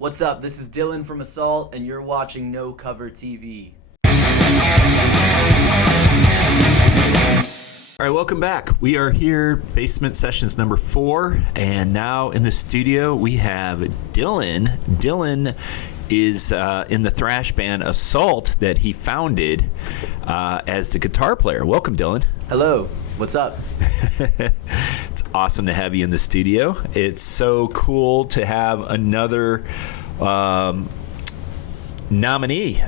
What's up? This is Dylan from Assault, and you're watching No Cover TV. All right, welcome back. We are here, Basement Sessions number 4, and now in the studio we have Dylan. Dylan is in the thrash band Assault that he founded as the guitar player. Welcome, Dylan. Hello. What's up? It's awesome to have you in the studio. It's so cool to have another nominee.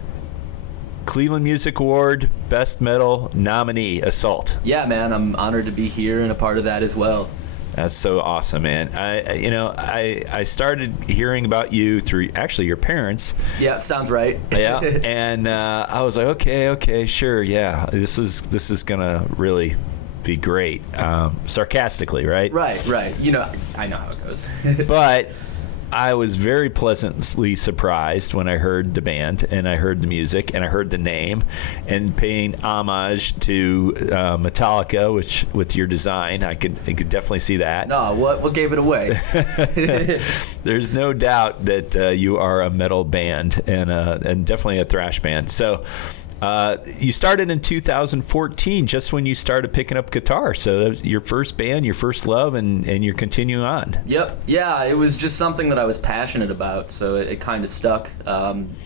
Cleveland Music Award Best Metal nominee, Assault. Yeah, man, I'm honored to be here and a part of that as well. That's so awesome, man. I started hearing about you through actually your parents. Yeah, sounds right. Yeah, and I was like, okay, sure, yeah. This is gonna really be great. Sarcastically, right? Right. You know, I know how it goes. But I was very pleasantly surprised when I heard the band and I heard the music and I heard the name, and paying homage to Metallica, which with your design, I could definitely see that. No, what gave it away? There's no doubt that you are a metal band and definitely a thrash band. So you started in 2014, just when you started picking up guitar. So that was your first band, your first love, and you're continuing on. Yep. Yeah, it was just something that I was passionate about, so it kind of stuck.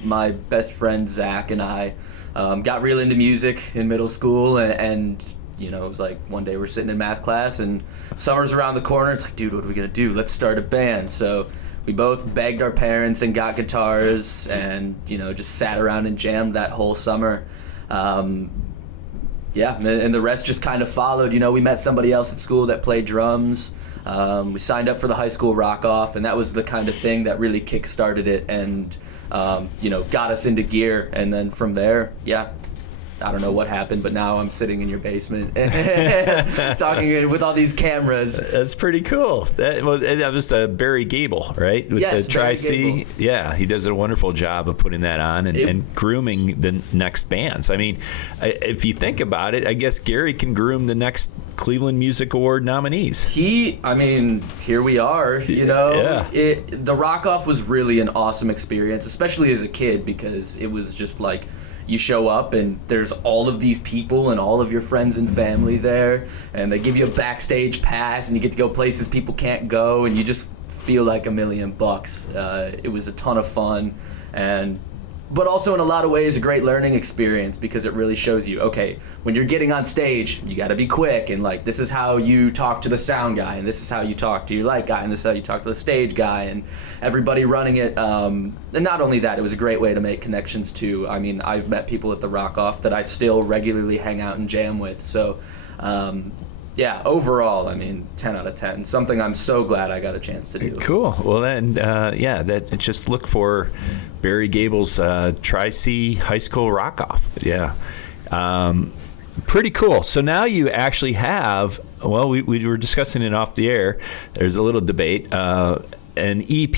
My best friend Zach and I got real into music in middle school, and you know, it was like one day we're sitting in math class and summer's around the corner. It's like, dude, what are we gonna do? Let's start a band. So we both begged our parents and got guitars, and you know, just sat around and jammed that whole summer. Yeah, and the rest just kind of followed. You know, we met somebody else at school that played drums. We signed up for the high school rock off, and that was the kind of thing that really kick-started it and you know, got us into gear. And then from there, yeah, I don't know what happened, but now I'm sitting in your basement talking with all these cameras. That's pretty cool. That was Barry Gable, right? With yes, the Tri-C. Yeah, he does a wonderful job of putting that on and grooming the next bands. I mean, if you think about it, I guess Gary can groom the next Cleveland Music Award nominees. Here we are, you know. Yeah. The Rock Off was really an awesome experience, especially as a kid, because it was just like, you show up and there's all of these people and all of your friends and family there, and they give you a backstage pass and you get to go places people can't go, and you just feel like $1,000,000. It was a ton of fun, but also in a lot of ways a great learning experience, because it really shows you, okay, when you're getting on stage, you got to be quick, and like, this is how you talk to the sound guy, and this is how you talk to your light guy, and this is how you talk to the stage guy, and everybody running it. And not only that, it was a great way to make connections too. I mean, I've met people at the Rock Off that I still regularly hang out and jam with. So yeah, overall, 10 out of 10. Something I'm so glad I got a chance to do. Cool. Well, then, just look for Barry Gable's Tri-C High School Rock Off. Yeah. Pretty cool. So now you actually have, well, we were discussing it off the air. There's a little debate. An EP,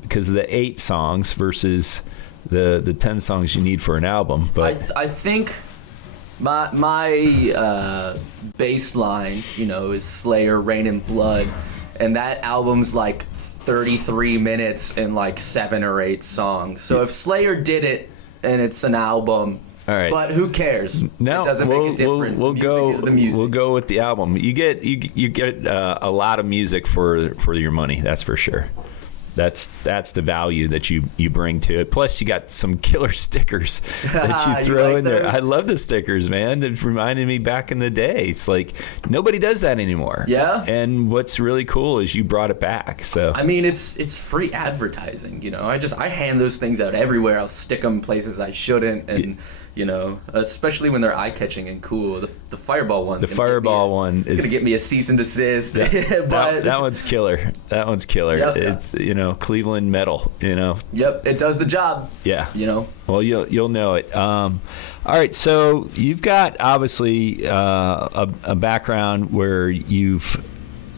because of the 8 songs versus the 10 songs you need for an album. But I think my baseline, you know, is Slayer, Rain and Blood, and that album's like 33 minutes and like 7 or 8 songs. So if Slayer did it and it's an album, all right, but who cares? No, it doesn't make a difference. We'll go. Is the music. We'll go with the album. You get a lot of music for your money. That's for sure. That's the value that you bring to it. Plus, you got some killer stickers that you throw in there. I love the stickers, man. It reminded me back in the day. It's like nobody does that anymore. Yeah. And what's really cool is you brought it back. So it's free advertising. You know, I hand those things out everywhere. I'll stick them places I shouldn't, and you know, especially when they're eye-catching and cool. The Fireball one. The Fireball one is gonna get me a cease and desist. Yeah, but that one's killer. That one's killer. Yep. It's, you know, Cleveland metal. You know. Yep, it does the job. Yeah. You know. Well, you'll know it. All right, so you've got obviously a background where you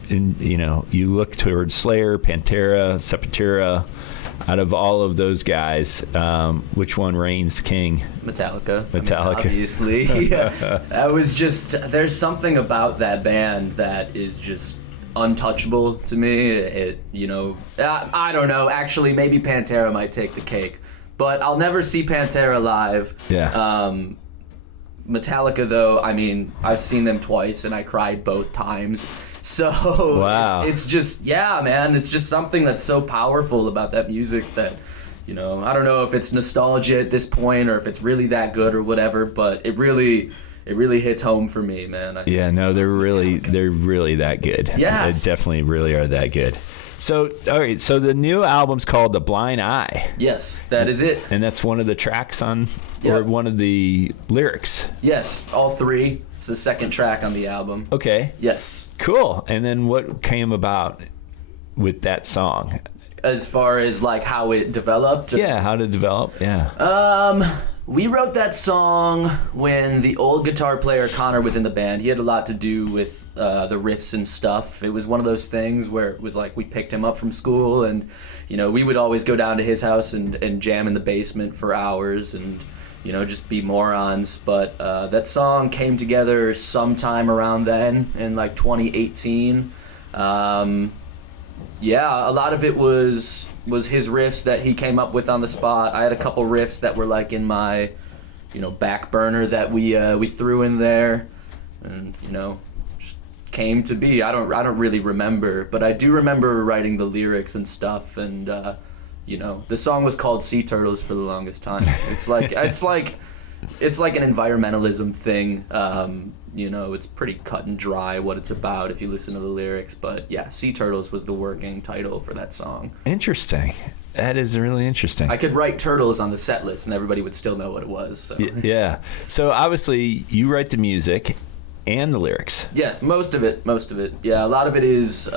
look towards Slayer, Pantera, Sepultura. Out of all of those guys, which one reigns king? Metallica. Obviously. That was just, there's something about that band that is just untouchable to me. I don't know. Actually, maybe Pantera might take the cake, but I'll never see Pantera live. Yeah. Metallica, though, I mean, I've seen them twice and I cried both times. So wow. it's just, yeah, man, it's just something that's so powerful about that music that, I don't know if it's nostalgia at this point or if it's really that good or whatever, but it really hits home for me, man. They're really that good. Yeah, they definitely really are that good. So, all right, so the new album's called The Blind Eye. Yes, that is it. And that's one of the tracks or one of the lyrics. Yes, all three. It's the second track on the album. Okay. Yes. Cool. And then what came about with that song? As far as like how it developed? Yeah, how to develop, yeah. We wrote that song when the old guitar player Connor was in the band. He had a lot to do with the riffs and stuff. It was one of those things where it was like we picked him up from school and, we would always go down to his house and jam in the basement for hours and, just be morons. But that song came together sometime around then in like 2018. Yeah, a lot of it was his riffs that he came up with on the spot. I had a couple riffs that were like in my, back burner that we threw in there, and just came to be. I don't really remember, but I do remember writing the lyrics and stuff. And the song was called Sea Turtles for the longest time. It's like an environmentalism thing. It's pretty cut and dry what it's about if you listen to the lyrics. But yeah, Sea Turtles was the working title for that song. Interesting. That is really interesting. I could write Turtles on the set list and everybody would still know what it was. So. Yeah. So obviously you write the music and the lyrics. Yeah, most of it. Yeah, a lot of it is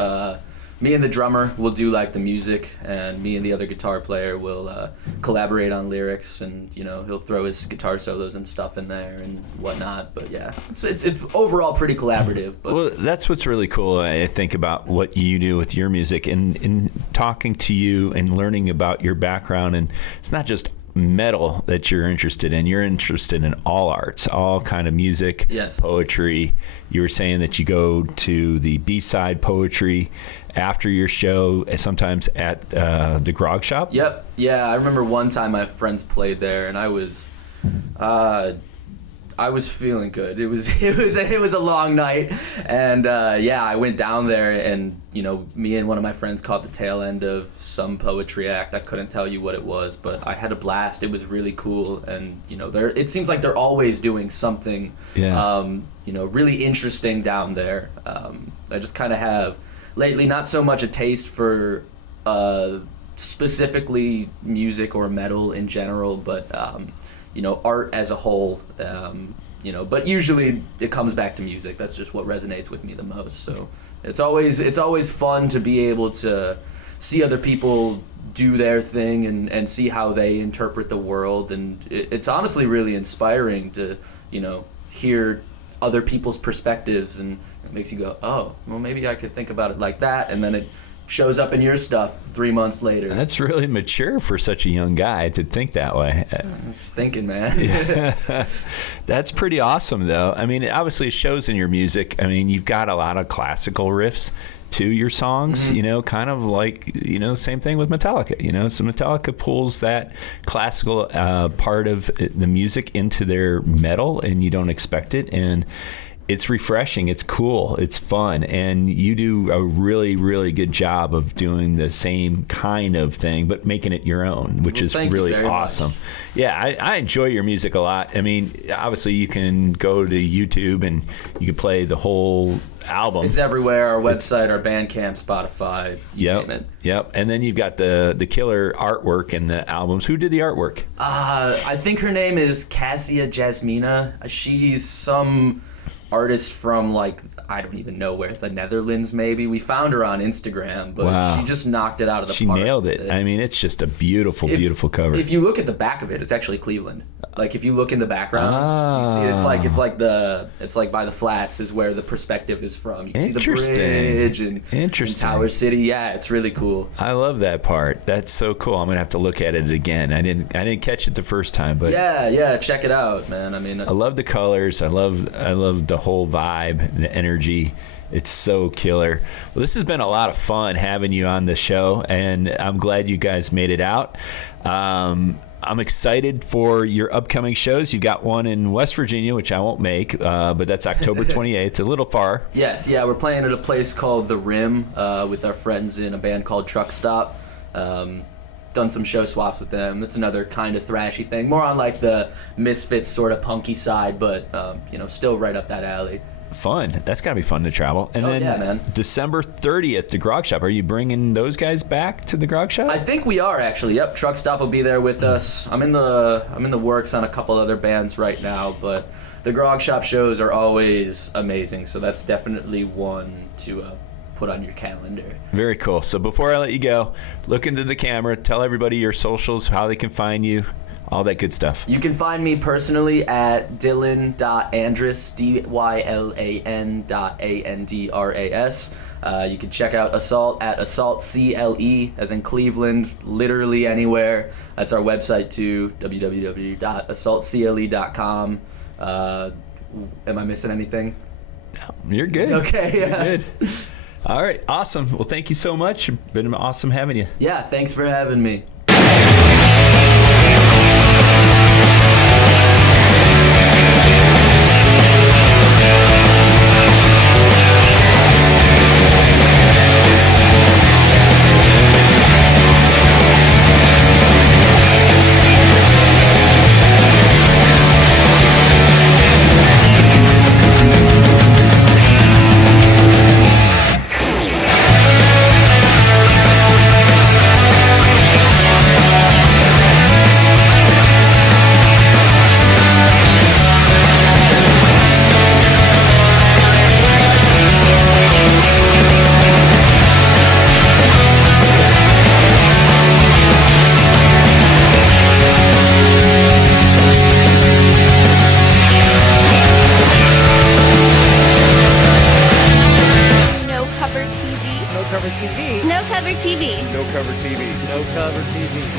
me and the drummer will do like the music, and me and the other guitar player will collaborate on lyrics, and he'll throw his guitar solos and stuff in there and whatnot. But yeah, it's overall pretty collaborative. But well, that's what's really cool, I think, about what you do with your music, and in talking to you and learning about your background. And it's not just metal that you're interested in. You're interested in all arts, all kind of music, yes. Poetry. You were saying that you go to the B-side poetry after your show, sometimes at the Grog Shop. Yep. Yeah, I remember one time my friends played there, and I was feeling good. It was a long night, and I went down there, and me and one of my friends caught the tail end of some poetry act. I couldn't tell you what it was, but I had a blast. It was really cool, and it seems like they're always doing something, really interesting down there. I just kind of have lately not so much a taste for specifically music or metal in general, but art as a whole. But usually it comes back to music. That's just what resonates with me the most. So it's always fun to be able to see other people do their thing and see how they interpret the world. And it's honestly really inspiring to, hear other people's perspectives, and it makes you go, oh, well, maybe I could think about it like that. And then it shows up in your stuff 3 months later. That's really mature for such a young guy to think that way. I'm just thinking, man. Yeah. That's pretty awesome, though. I mean, it obviously shows in your music. I mean, you've got a lot of classical riffs to your songs, kind of like, same thing with Metallica, so Metallica pulls that classical part of the music into their metal, and you don't expect it, and it's refreshing, it's cool, it's fun, and you do a really, really good job of doing the same kind of thing, but making it your own, which is really awesome. Much. Yeah, I enjoy your music a lot. I mean, obviously you can go to YouTube and you can play the whole album. It's everywhere, our website, our Bandcamp, Spotify, Yep. And then you've got the killer artwork in the albums. Who did the artwork? I think her name is Cassia Jasmina. She's some artist from, like, I don't even know where, the Netherlands maybe. We found her on Instagram, but she just knocked it out of the park. She nailed it. I mean, it's just a beautiful, beautiful cover. If you look at the back of it, it's actually Cleveland. Like, if you look in the background, you can see it's like by the flats is where the perspective is from. You can see the bridge and Tower City. Yeah, it's really cool. I love that part. That's so cool. I'm gonna have to look at it again. I didn't catch it the first time, but yeah, check it out, man. I mean, I love the colors. I love the whole vibe, the energy. It's so killer. Well, this has been a lot of fun having you on the show, and I'm glad you guys made it out. I'm excited for your upcoming shows. You got one in West Virginia, which I won't make, but that's October 28th, a little far. Yes, yeah, we're playing at a place called The Rim with our friends in a band called Truck Stop. Done some show swaps with them. It's another kind of thrashy thing, more on like the Misfits sort of punky side, but still right up that alley. Fun. That's got to be fun to travel. And then yeah, man. December 30th, the Grog Shop. Are you bringing those guys back to the Grog Shop? I think we are actually. Yep, Truck Stop will be there with us. I'm in the works on a couple other bands right now, but the Grog Shop shows are always amazing. So that's definitely one to put on your calendar. Very cool. So before I let you go, look into the camera, tell everybody your socials, how they can find you, all that good stuff. You can find me personally at Dylan.Andras, DYLAN.ANDRAS. You can check out Assault at Assault CLE, as in Cleveland, literally anywhere. That's our website too, www.assaultcle.com. Am I missing anything? No, you're good. Okay. Yeah. You're good. All right. Awesome. Well, thank you so much. It's been awesome having you. Yeah, thanks for having me.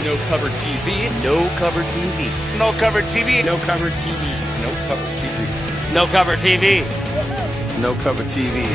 No cover TV. No cover TV. No cover TV. No cover TV. No cover TV.